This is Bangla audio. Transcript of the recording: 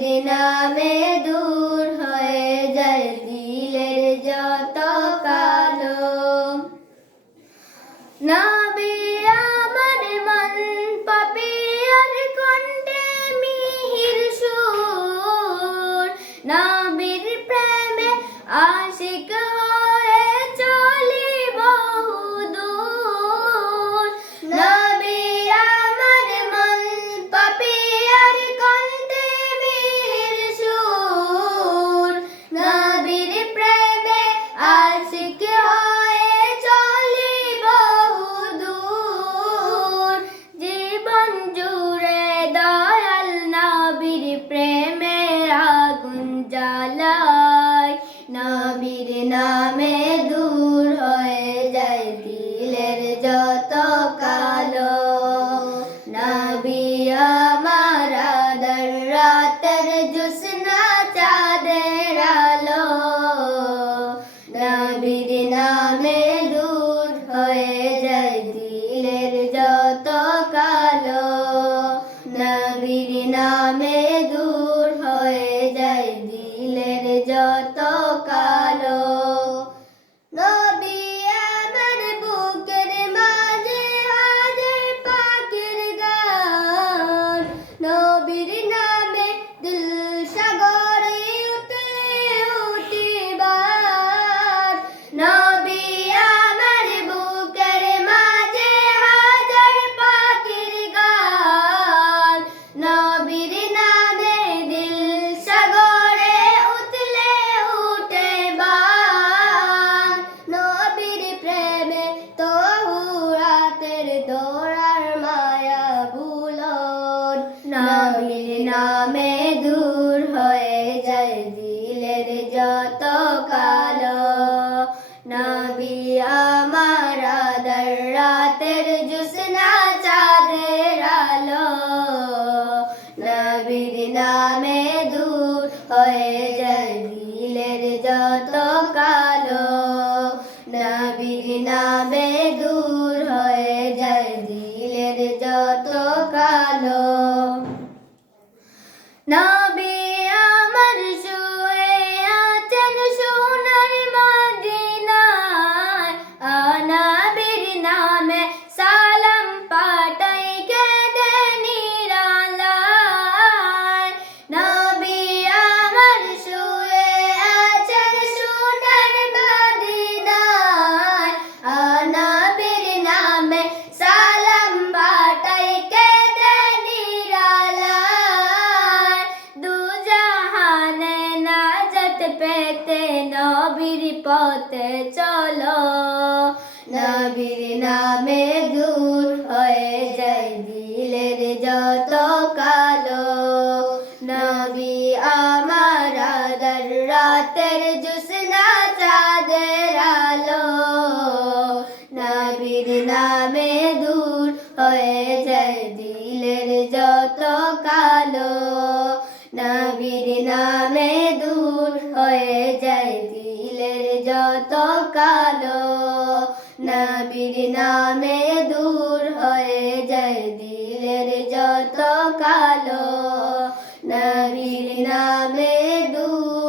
തിരുനാമേ দিক হয়ে চলি বহুদূর জীবন জুড়ে দয়াল নবীর প্রেমের আগুন জ্বালায়। নবীর নামে দূর অলিল নামে দূর হয়ে যায় দিলের যত কালো নবী আমার আদর জুসনা চাঁদের আলো। নবীর নামে দূর হয়ে যায় দিলের যত কালো নবীর নামে দূর হয়ে যায় নবীর পথে চলো। নবীর নামে দূর হয়ে যায় দিলের যত কালো। নবী আমার রাতের জুস নবীর নামে দূর হয়ে যায় দিলের যত কালো। নবীর নামে দূর